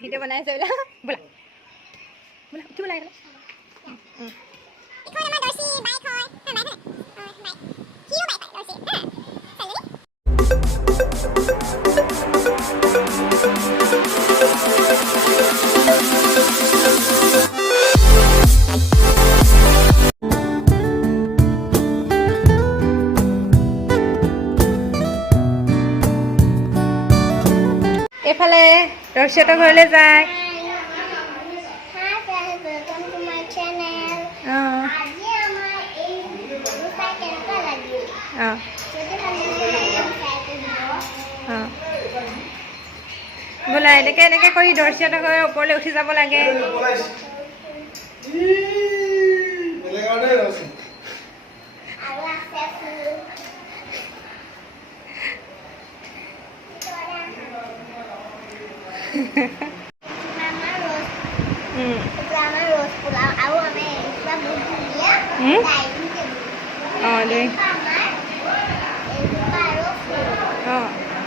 video' বনাইছে বোলা বোলা বোলা উঠিব লাগে এফালে দৰ্শিতৰ ঘৰলৈ যায় বোলা এনেকে এনেকে কৰি দৰ্শিতৰ ঘৰৰ ওপৰলৈ উঠি যাব লাগে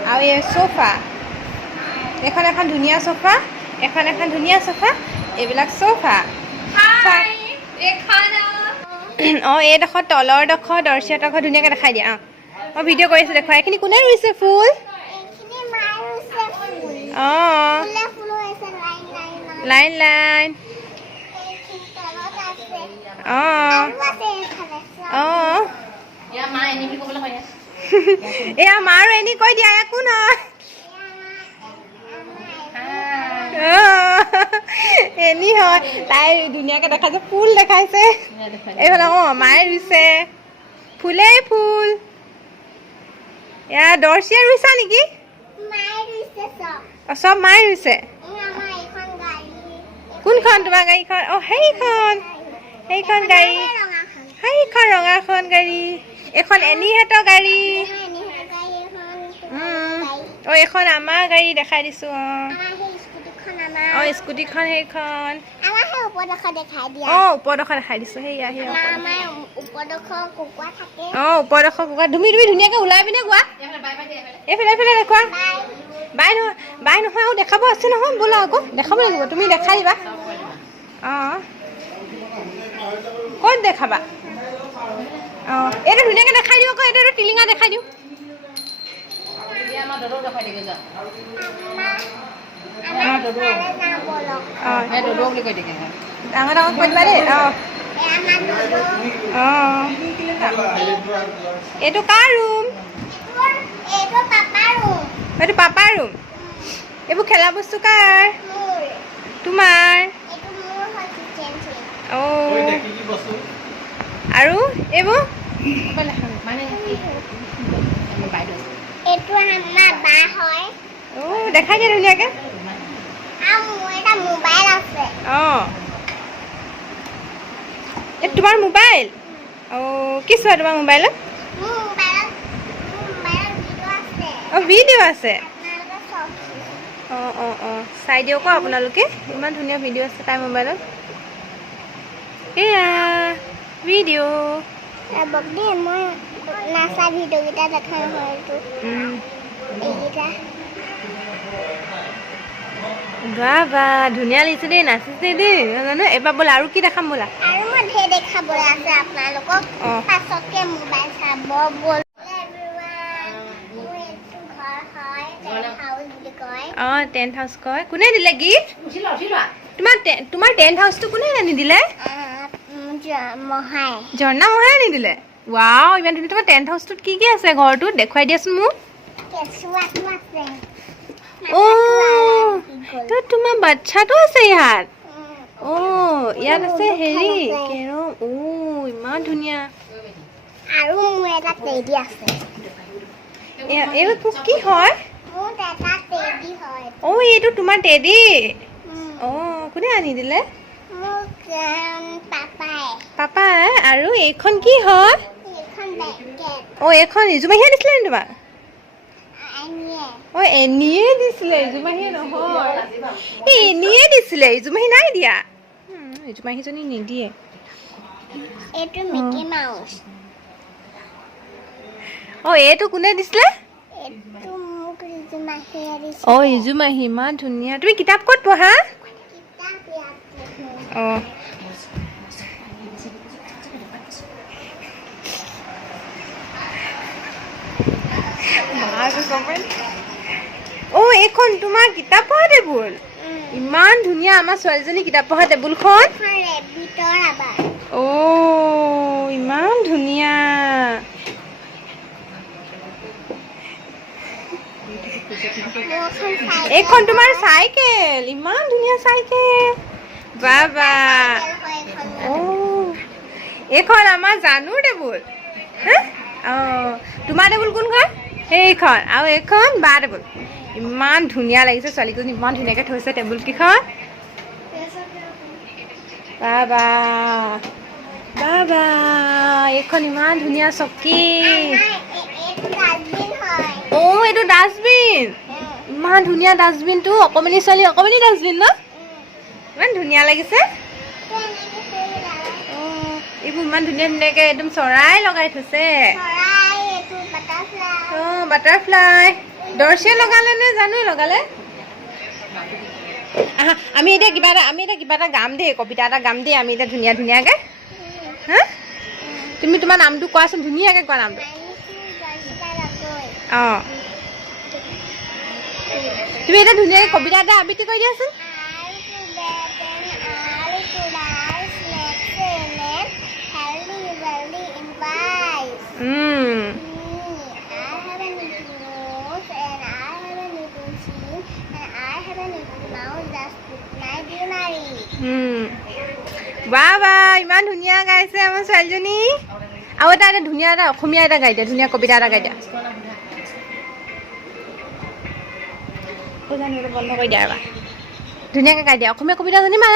আৰু এই সোফা এখন এখন ধুনীয়া সোফা এখন ধুনীয়া সোফা এইবিলাক সোফা এইডোখৰ তলৰ ডোখৰ দৰ্শিতৰ ঘৰ ধুনীয়াকৈ দেখাই দিয়া মই ভিডিঅ' কৰি আছোঁ দেখুৱা এইখিনি কোনে ৰুইছে ফুল লাইন লাইন এয়া মাৰো এনি কৈ দিয়া একো নহয় এনি হয় তাই ধুনীয়াকৈ দেখাইছে ফুল দেখাইছে এইফালে মায়ে ৰুইছে ফুলেই ফুল এয়া দৰ্শিয়ে ৰুইছা নেকি চব মায়ে ৰুইছে কোনখন তোমাৰ গাড়ীখন সেইখন গাড়ী সেইখন ৰঙাখন গাড়ী এখন এনিহঁতৰ গাড়ী এইখন আমাৰ গাড়ী দেখাই দিছোঁ স্কুটিখন সেইখন ওপৰডোখৰ দেখাই দিছোঁ সেয়া ওপৰডোখৰ কুকুৰা তুমি ধুনীয়াকৈ ওলাই পিনে গোৱা এইফালে দেখুৱা বাই নহয় আৰু দেখাব আছে নহয় বোলা আকৌ দেখাব লাগিব তুমি দেখাই দিবা ক'ত দেখাবা এইটো ধুনীয়াকৈ দেখাই দিওঁ আকৌ এইটো টিলিঙা দেখাই দিওঁ ডাঙৰ ডাঙৰ কৈ দিবা দেই এইটো কাৰ ৰুম এইটো পাপাৰ ৰুম এইবোৰ খেলা বস্তু কাৰ তোমাৰ আৰু এইবোৰ দেখাই দিয়া ধুনীয়াকৈ তোমাৰ মোবাইল কি চোৱা তোমাৰ মোবাইলত ভিডিঅ' আছে চাই দিয়ক আপোনালোকে ইমান ধুনীয়া ভিডিঅ' আছে তাইৰ মোবাইলত এয়া ভিডিঅ' মই নাচা ভিডিঅ'কেইটা দেখা নহয় বা ধুনীয়া লাগিছে দেই নাচিছে দেই জানো এবাৰ বোলা আৰু কি দেখাম বোলা টেণ্ট হাউচ কয় কোনে দিলে গিফ্ট তোমাৰ টেণ্ট হাউচটো কোনে আনি দিলে ঝৰ্ণা মহাই আনি দিলে ৱাও ইমান ধুনীয়া তোমাৰ টেণ্ট হাউচটোত কি কি আছে ঘৰটোত দেখুৱাই দিয়াচোন মোক তোমাৰ বাচ্ছাটো আছে ইয়াত ইয়াত আছে হেৰি কেৰম ইমান ধুনীয়া আৰু মোৰ এটা টেডি আছে এইটো কি হয় এইটো তোমাৰ টেডি কোনে আনি দিলে পাপাই আৰু এইখন কি হয় এইখন ৰিজুমাহীয়ে দিছিলে নি তোমাক এনিয়ে দিছিলে ৰিজুমাহীয়ে নহয় এনিয়ে দিছিলে ৰিজুমাহী নাই দিয়া ৰিজুমাহীজনী নিদিয়ে এইটো কোনে দিছিলে অ ইজু মাহী ইমান ধুনীয়া তুমি কিতাপ ক'ত পঢ়া অ অ এইখন তোমাৰ কিতাপ পঢ়া টেবুল ইমান ধুনীয়া আমাৰ ছোৱালীজনী কিতাপ পঢ়া টেবুলখন অ ইমান ধুনীয়া এইখন তোমাৰ চাইকেল ইমান ধুনীয়া চাইকেল বাবা অ এইখন আমাৰ জানুৰ টেবুল অ তোমাৰ টেবুল কোনখন সেইখন আৰু এইখন বা টেবুল ইমান ধুনীয়া লাগিছে ছোৱালীজনী ইমান ধুনীয়াকৈ থৈছে টেবুল কেইখন বাবা বাবা এইখন ইমান ধুনীয়া চকী অ এইটো ডাষ্টবিন ইমান ধুনীয়া ডাষ্টবিনটো অকণমানি ছোৱালী অকণমানি ডাষ্টবিন ন ইমান ধুনীয়া লাগিছে অ এইবোৰ ইমান ধুনীয়া ধুনীয়াকৈ একদম চৰাই লগাই থৈছে অ বাটাৰফ্লাই দৰ্শিয়ে লগালে নে জানো লগালে আমি এতিয়া কিবা এটা গাম দেই কবিতা এটা গাম দেই আমি এতিয়া ধুনীয়া ধুনীয়াকৈ হা তুমি তোমাৰ নামটো কোৱাচোন ধুনীয়াকৈ কোৱা নামটো অঁ তুমি এটা ধুনীয়াকৈ কবিতা এটা আবৃত্তি কৰি দিয়াচোন বাবা ইমান ধুনীয়া গাইছে আমাৰ ছোৱালীজনী আৰু এটা ধুনীয়া এটা অসমীয়া এটা গাই দিয়া ধুনীয়া কবিতা এটা গাই দিয়া বন্ধ কৰি দিয়া এবাৰ ধুনীয়াকৈ গাই দিয়া অসমীয়া কবিতা জানিবা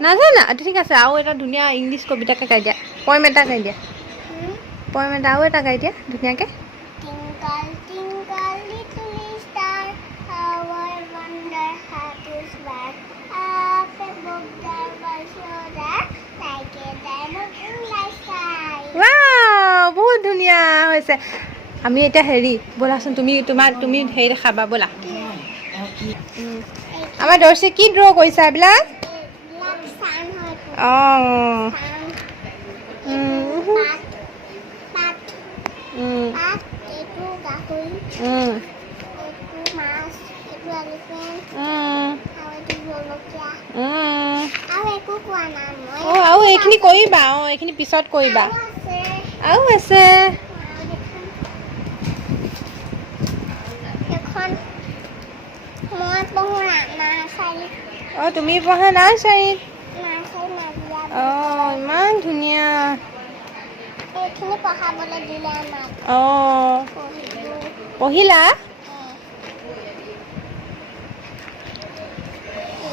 নাজানা ঠিক আছে আৰু এটা ধুনীয়া ইংলিছ কবিতাকে গাই দিয়া পয়েম এটা গাই দিয়া পয়েম এটা আৰু এটা গাই দিয়া ধুনীয়াকৈ বহুত ধুনীয়া হৈছে আমি এতিয়া হেৰি ব'লাচোন তুমি হেৰি দেখাবা ব'লা আমাৰ দৰ্শী কি ড্ৰ কৰিছা এইবিলাক অঁ আৰু এইখিনি কৰিবা অঁ এইখিনি পিছত কৰিবা আৰু আছে অঁ তুমি পঢ়া নাৰ্চাৰীত অঁ ইমান ধুনীয়া অঁ পঢ়িলা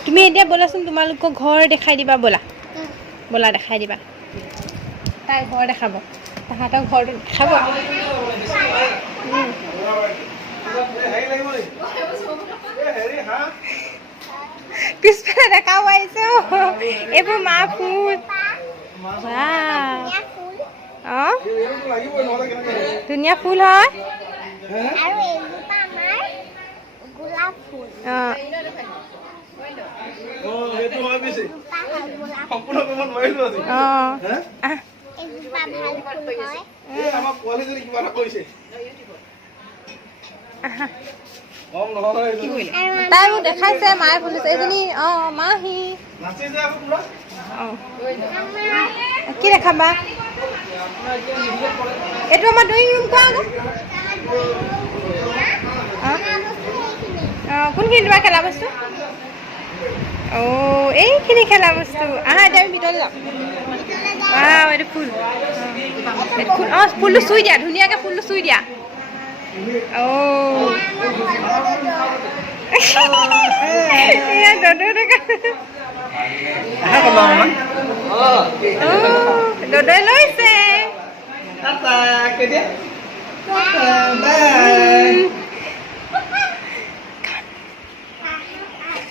তুমি এতিয়া ব'লাচোন তোমালোকৰ ঘৰ দেখাই দিবা ব'লা ব'লা দেখাই দিবা তাই ঘৰ দেখাব তাহাঁতৰ ঘৰটো দেখাব পিছফালে দেখাব আহিছে এইবোৰ মা ফুল অঁ ধুনীয়া ফুল হয় অঁ তাই মোক দেখাইছে মায়ে ফুলিছে এইজনী অঁ মাহী অঁ কি দেখাবা এইটো আমাৰ ড্ৰয়িং ৰুম কোৱা অঁ কোনখিনি তোমাৰ খেলা বস্তু অঁ এইখিনি খেলা বস্তু আহা এতিয়া আমি ভিতৰলৈ যাম এইটো ফুল ফুল অঁ ফুলটো চুই দিয়া ধুনীয়াকৈ ফুলটো চুই দিয়া দদৈ লৈছে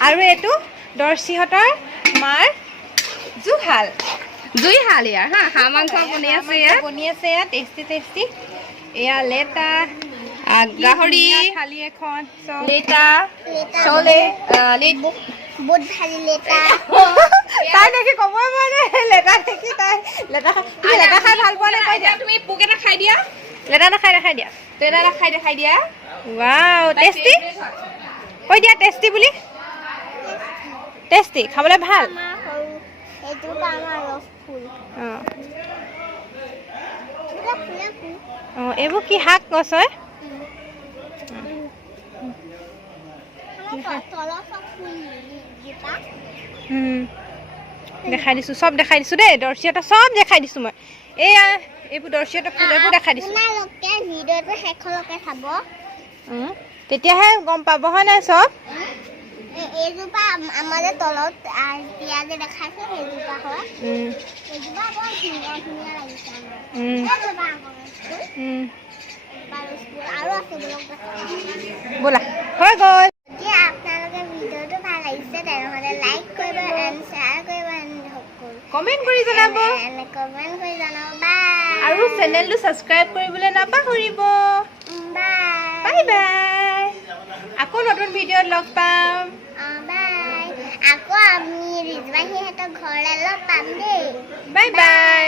আৰু এইটো দৰ্শীহঁতৰ মাৰ জুইশাল ইয়াৰ হাঁহ মাংস বনি আছে ইয়াত টেষ্টি এয়া লেটা গাহৰি থালি এখন লেটা চলে বহুত ভাজি লেটা তাই দেখি ক'বই পৰা নাই লেটা দেখি তাই লেটা খাই ভাল পোৱা নাই কৈ দিয়া তুমি পোক এটা খাই দিয়া লেটা এটা খাই দেখাই দিয়া তেৰা এটা খাই দেখাই দিয়া ৱাও টেষ্টি কৈ দিয়া টেষ্টি বুলি টেষ্টি খাবলৈ ভাল এইটো আমাৰ ৰস ফুল এইবোৰ কি শাক গছ হয় দেখাই দিছো চব দেখাই দিছো দেই দৰ্শিতা চব দেখাই দিছো মই এয়া এইবোৰ দৰ্শিতা ফুল এইবোৰ দেখাই দিছো ভিডিঅ'টো শেষলৈকে চাব তেতিয়াহে গম পাব হয় নাই চব এইজোপা আমাৰ তলত এতিয়া যে দেখাইছে সেইজোপা হয় এইজোপা বৰ ধুনীয়া ধুনীয়া লাগিছে আৰু আছে ব'লা হৈ গ'ল যদি আপোনালোকে ভিডিঅ'টো ভাল লাগিছে তেনেহ'লে লাইক কৰিব এণ্ড শ্বেয়াৰ কৰিব কমেণ্ট কৰি জনাব কমেণ্ট কৰি জনাব বাই আৰু চেনেলটো ছাবস্ক্ৰাইব কৰিবলৈ নাপাহৰিব বাই বাই আকৌ নতুন ভিডিঅ'ত লগ পাম বাই আকৌ আমি ৰিজবাহীহঁতৰ ঘৰলৈ লগ পাম দেই বাই বাই